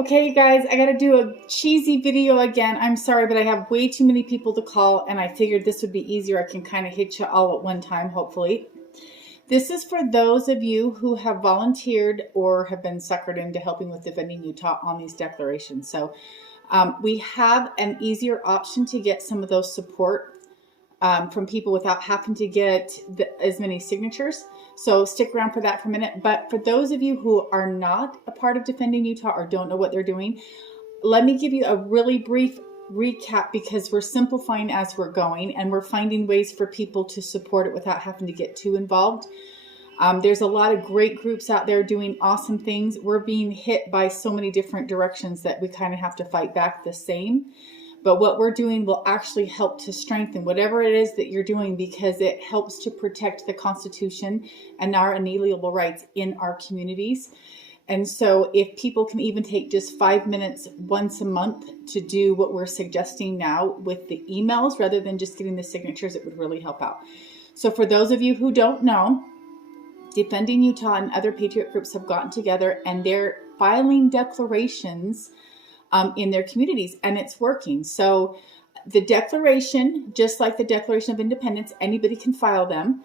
Okay, you guys, I gotta do a cheesy video again. I'm sorry, but I have way too many people to call, and I figured this would be easier. I can kind of hit you all at one time, hopefully. This is for those of you who have volunteered or have been suckered into helping with Defending Utah on these declarations. So we have an easier option to get some of those support from people without having to get as many signatures. So stick around for that for a minute. But for those of you who are not a part of Defending Utah or don't know what they're doing, let me give you a really brief recap because we're simplifying as we're going and we're finding ways for people to support it without having to get too involved. There's a lot of great groups out there doing awesome things. We're being hit by so many different directions that we kind of have to fight back the same. But what we're doing will actually help to strengthen whatever it is that you're doing because it helps to protect the Constitution and our inalienable rights in our communities. And so if people can even take just 5 minutes once a month to do what we're suggesting now with the emails rather than just getting the signatures, it would really help out. So for those of you who don't know, Defending Utah and other patriot groups have gotten together and they're filing declarations in their communities, and it's working. So the declaration, just like the Declaration of Independence, anybody can file them.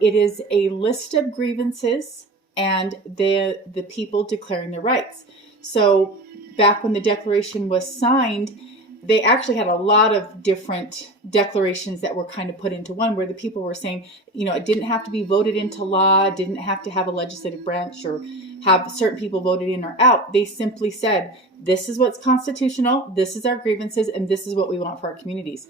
It is a list of grievances and the people declaring their rights. So back when the declaration was signed, they actually had a lot of different declarations that were kind of put into one where the people were saying, you know, it didn't have to be voted into law, didn't have to have a legislative branch or have certain people voted in or out. They simply said, this is what's constitutional, this is our grievances, and this is what we want for our communities.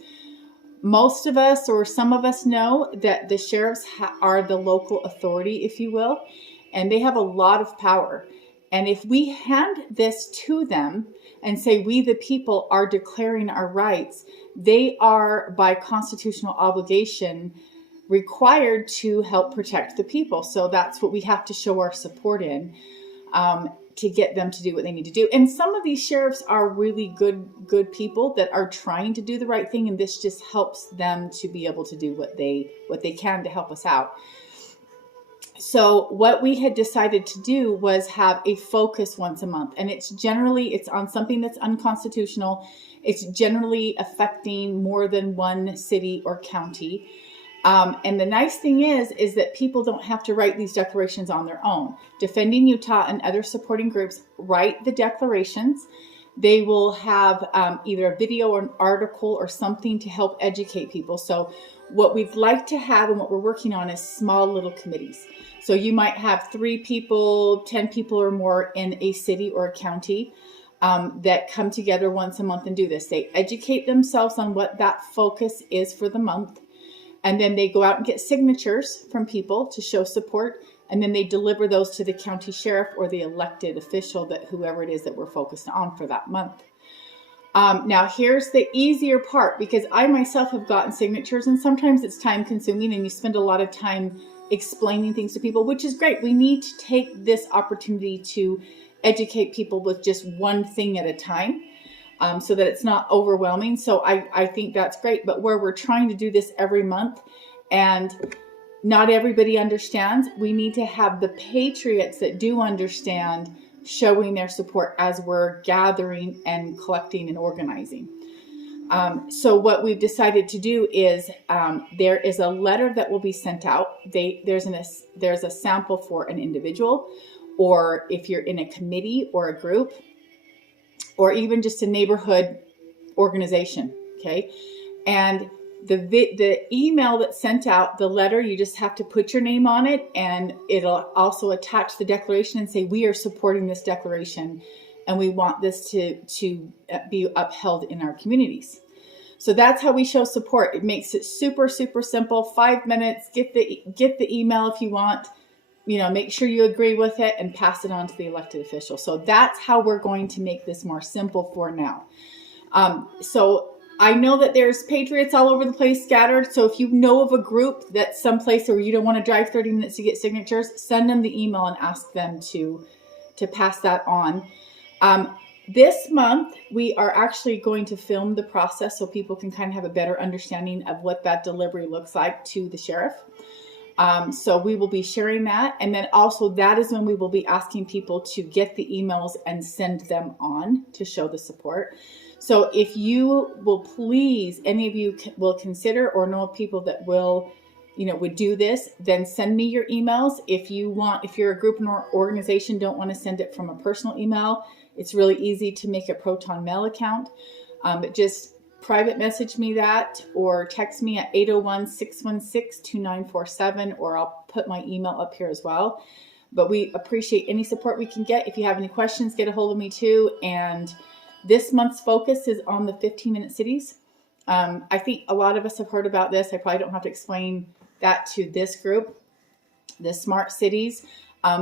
Most of us or some of us know that the sheriffs are the local authority, if you will, and they have a lot of power. And if we hand this to them and say we the people are declaring our rights, they are by constitutional obligation required to help protect the people. So that's what we have to show our support in to get them to do what they need to do. And some of these sheriffs are really good people that are trying to do the right thing, and this just helps them to be able to do what they can to help us out. So what we had decided to do was have a focus once a month, and it's on something that's unconstitutional. It's generally affecting more than one city or county. And the nice thing is that people don't have to write these declarations on their own. Defending Utah and other supporting groups write the declarations. They will have either a video or an article or something to help educate people. So what we'd like to have and what we're working on is small little committees. So you might have 3 people, 10 people or more in a city or a county that come together once a month and do this. They educate themselves on what that focus is for the month. And then they go out and get signatures from people to show support. And then they deliver those to the county sheriff or the elected official, that whoever it is that we're focused on for that month. Now, here's the easier part, because I myself have gotten signatures, and sometimes it's time consuming and you spend a lot of time explaining things to people, which is great. We need to take this opportunity to educate people with just one thing at a time. So that it's not overwhelming. So I think that's great. But where we're trying to do this every month and not everybody understands, we need to have the patriots that do understand showing their support as we're gathering and collecting and organizing. So what we've decided to do is there is a letter that will be sent out. There's a sample for an individual, or if you're in a committee or a group, or even just a neighborhood organization, okay? And the email that's sent out, the letter, you just have to put your name on it, and it'll also attach the declaration and say, we are supporting this declaration, and we want this to be upheld in our communities. So that's how we show support. It makes it super, super simple. 5 minutes, get the email if you want. You know, make sure you agree with it and pass it on to the elected official. So that's how we're going to make this more simple for now. So I know that there's patriots all over the place scattered. So if you know of a group that's someplace where you don't want to drive 30 minutes to get signatures, send them the email and ask them to pass that on. This month, we are actually going to film the process so people can kind of have a better understanding of what that delivery looks like to the sheriff. So we will be sharing that. And then also that is when we will be asking people to get the emails and send them on to show the support. So if you will please, any of you will consider or know of people that will, would do this, then send me your emails. If you're a group or organization, don't want to send it from a personal email, it's really easy to make a Proton Mail account. But just private message me that or text me at 801-616-2947, or I'll put my email up here as well. But we appreciate any support we can get. If you have any questions, get a hold of me too. And this month's focus is on the 15-minute cities. I think a lot of us have heard about this. I probably don't have to explain that to this group, the smart cities.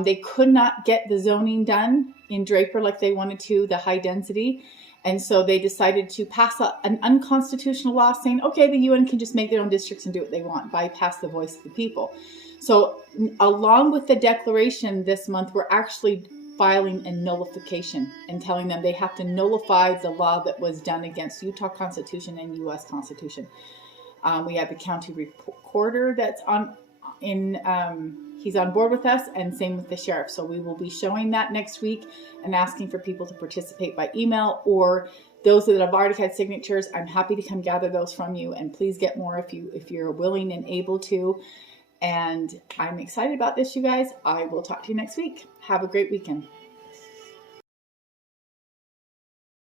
They could not get the zoning done in Draper like they wanted to, the high density. And so they decided to pass an unconstitutional law saying, okay, the UN can just make their own districts and do what they want, bypass the voice of the people. So along with the declaration this month, we're actually filing a nullification and telling them they have to nullify the law that was done against Utah Constitution and U.S. Constitution. We have the county recorder that's he's on board with us, and same with the sheriff. So we will be showing that next week and asking for people to participate by email, or those that have already had signatures, I'm happy to come gather those from you, and please get more if you're willing and able to. And I'm excited about this, you guys. I will talk to you next week. Have a great weekend.